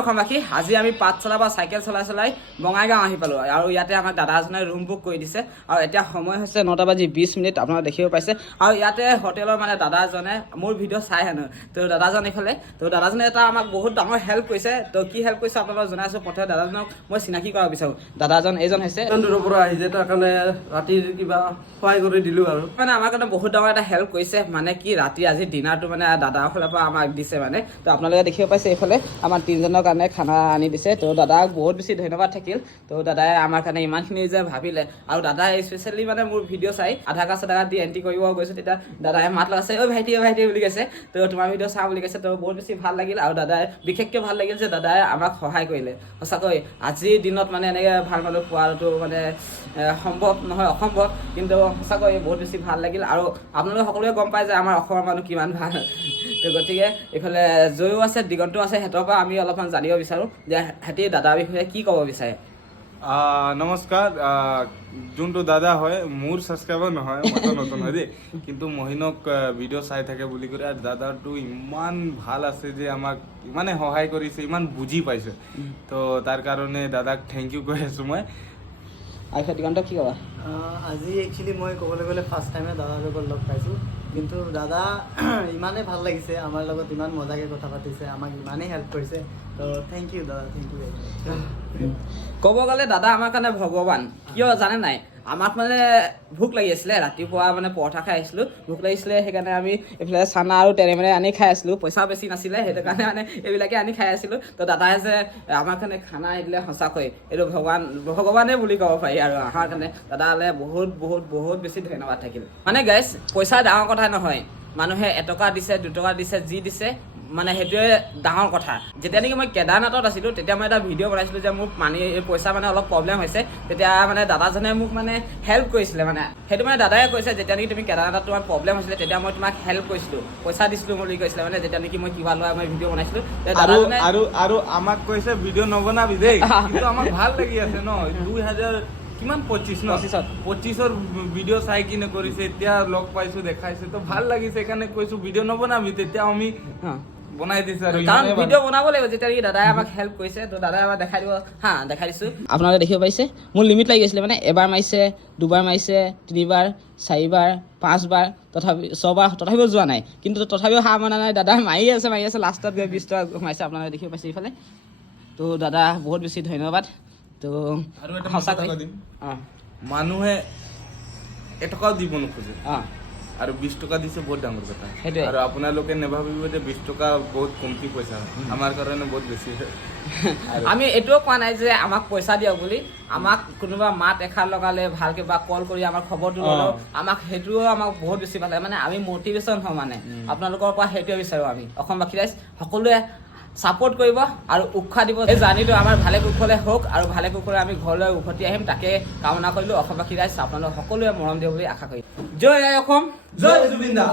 অসমবাসী আজি আমি পাঠশালা বা চাইকেল চলাই বঙাইগাঁও আহি পালোঁ আৰু ইয়াতে আমাক দাদা এজনে ৰুম বুক কৰি দিছে আৰু এতিয়া সময় হৈছে 9:20 আপোনালোকে দেখিব পাইছে আৰু ইয়াতে হোটেলৰ মানে দাদা এজনে মোৰ ভিডিঅ' চাই হেনো তো দাদাজন এইফালে তো দাদাজনে এটা আমাক বহুত ডাঙৰ হেল্প কৰিছে তো কি হেল্প কৰিছে আপোনালোকক জনাইছোঁ প্ৰথমে দাদাজনক মই চিনাকি কৰাব বিচাৰোঁ দাদাজন এইজন হৈছে দূৰৰ পৰা আহিছে তাৰ কাৰণে ৰাতিৰ কিবা সহায় কৰি দিলোঁ আৰু মানে আমাৰ কাৰণে বহুত ডাঙৰ এটা হেল্প কৰিছে মানে কি ৰাতি আজি ডিনাৰটো মানে দাদাৰ ফালৰ পৰা আমাক দিছে মানে তো আপোনালোকে দেখিব পাইছে এইফালে আমাৰ তিনিজনৰ কাৰণে খানা আনি দিছে তো দাদাক বহুত বেছি ধন্যবাদ থাকিল তো দাদাই আমাৰ কাৰণে ইমানখিনি যে ভাবিলে আৰু দাদাই স্পেচিয়েলি মানে মোৰ ভিডিঅ' চাই আধাৰ কাৰ্ড দি এণ্ট্ৰি কৰিব গৈছোঁ তেতিয়া দাদাই মাত লগাইছে অ' ভাইটি বুলি কৈছে তো তোমাৰ ভিডিঅ' চাওঁ বুলি কৈছে তো বহুত বেছি ভাল লাগিল আৰু দাদাই বিশেষকৈ ভাল লাগিল যে দাদাই আমাক সহায় কৰিলে সঁচাকৈ আজিৰ দিনত মানে এনেকৈ ভাল মানুহ পোৱাটো মানে সম্ভৱ নহয় অসম্ভৱ কিন্তু সঁচাকৈ বহুত বেছি ভাল লাগিল আৰু আপোনালোকে সকলোৱে গম পায় যে আমাৰ অসমৰ মানুহ কিমান ভাল তো গতিকে এইফালে জয়ো আছে দিগন্তও আছে সিহঁতৰ পৰা আমি অলপমান জানিব বিচাৰোঁ যে সিহঁতি দাদাৰ বিষয়ে কি ক'ব বিচাৰে নমস্কাৰ যোনটো দাদা হয় মোৰ ছাবস্ক্ৰাইবাৰ নহয় মইতো নতুন হয় দেই কিন্তু মহিনক ভিডিঅ' চাই থাকে বুলি কৰি আৰু দাদাটো ইমান ভাল আছে যে আমাক ইমানে সহায় কৰিছে ইমান বুজি পাইছে তো তাৰ কাৰণে দাদাক থেংক ইউ কৈ আছোঁ মই আৰু দিগন্ত কি ক'বা আজি একচুৱেলি মই ক'বলৈ গ'লে ফাৰ্ষ্ট টাইমে দাদাৰ লগত লগ পাইছোঁ কিন্তু দাদা ইমানেই ভাল লাগিছে আমাৰ লগত ইমান মজাকৈ কথা পাতিছে আমাক ইমানেই হেল্প কৰিছে তো থেংক ইউ দাদা থেংক ইউ ক'ব গ'লে দাদা আমাৰ কাৰণে ভগৱান কিয় জানে নাই আমাক মানে ভোক লাগি আছিলে ৰাতিপুৱা মানে পৰঠা খাই আহিছিলোঁ ভোক লাগিছিলে সেইকাৰণে আমি এইফালে চানা আৰু তেৰেমেৰে আনি খাই আছিলোঁ পইচা বেছি নাছিলে সেইটো কাৰণে মানে এইবিলাকে আনি খাই আছিলোঁ তো দাদাই যে আমাৰ কাৰণে খানা আহিলে সঁচাকৈ এইটো ভগৱানে বুলি ক'ব পাৰি আৰু আমাৰ কাৰণে দাদালৈ বহুত বহুত বহুত বেছি ধন্যবাদ থাকিল মানে গাইজ পইচা ডাঙৰ কথা নহয় মানুহে 1 টকা দিছে 2 টকা দিছে যি দিছে মানে সেইটোৱে ডাঙৰ কথা যেতিয়া নেকি মই কেদাৰনাথত আছিলোঁ তেতিয়া মই এটা ভিডিঅ' বনাইছিলোঁ যে মোৰ পইচা মানে অলপ প্ৰব্লেম হৈছে তেতিয়া মানে দাদাজনে মোক মানে হেল্প কৰিছিলে মানে সেইটো মানে দাদাই কৈছে যেতিয়া নেকি তুমি কেদাৰনাথত তোমাৰ প্ৰব্লেম হৈছিলে তেতিয়া মই তোমাক হেল্প কৰিছিলোঁ পইচা দিছিলোঁ বুলি কৈছিলে মানে যেতিয়া নেকি মই কিবা লোৱা মই ভিডিঅ' বনাইছিলোঁ আৰু আমাক কৈছে ভিডিঅ' নবনাবি দেই কিন্তু আমাক ভাল লাগি আছে ন 2000 কিমান 25ৰ ভিডিঅ' চাই কিনে কৰিছে এতিয়া লগ পাইছোঁ দেখাইছে তো ভাল লাগিছে সেইকাৰণে কৈছোঁ ভিডিঅ' নবনাবি তেতিয়া আমি বনাই দিছে আৰু কাৰণ ভিডিঅ' বনাব লাগিব যেতিয়া নেকি দাদাই আমাক হেল্প কৰিছে তো দাদাই আমাক দেখাই দিব দেখাই দিছোঁ আপোনালোকে দেখিব পাৰিছে মোৰ লিমিট লাগি গৈছিলে মানে এবাৰ মাৰিছে 2 বাৰ মাৰিছে 3 বাৰ 4 বাৰ 5 বাৰ তথাপি 6 বাৰ তথাপিও যোৱা নাই কিন্তু তথাপিও মনা নাই দাদা মাৰি আছে লাষ্টত গৈ 20 টকা সোমাইছে আপোনালোকে দেখিব পাইছে ইফালে তো দাদা বহুত বেছি ধন্যবাদ তো আৰু এটা সঁচাকৈ মানুহে 1 টকাও দিব নোখোজে আৰু 20 টকা দিছে বহুত ডাঙৰ কথা আৰু আপোনালোকে নেভাবিব যে 20 টকা বহুত কমতি পইচা আমাৰ কাৰণে বহুত বেছি আমি এইটোও কোৱা নাই যে আমাক পইচা দিয়ক বুলি আমাক কোনোবা মাত এষাৰ লগালে ভালকৈ বা কল কৰি আমাৰ খবৰটো ল'লেও আমাক সেইটোও আমাক বহুত বেছি ভাল লাগে মানে আমি মটিভেশ্যন হওঁ মানে আপোনালোকৰ পৰা সেইটোৱে বিচাৰোঁ আমি অসমবাসী ৰাইজ সকলোৱে ছাপোৰ্ট কৰিব আৰু উৎসাহ দিব এই জাৰ্ণিটো আমাৰ ভালে কুশলে হওক আৰু ভালে কুশলে আমি ঘৰলৈ উভতি আহিম তাকে কামনা কৰিলোঁ অসমবাসী ৰাইজ আপোনালোক সকলোৱে মৰম দিব বুলি আশা কৰিম জয় অসম জয় জুবিন দা।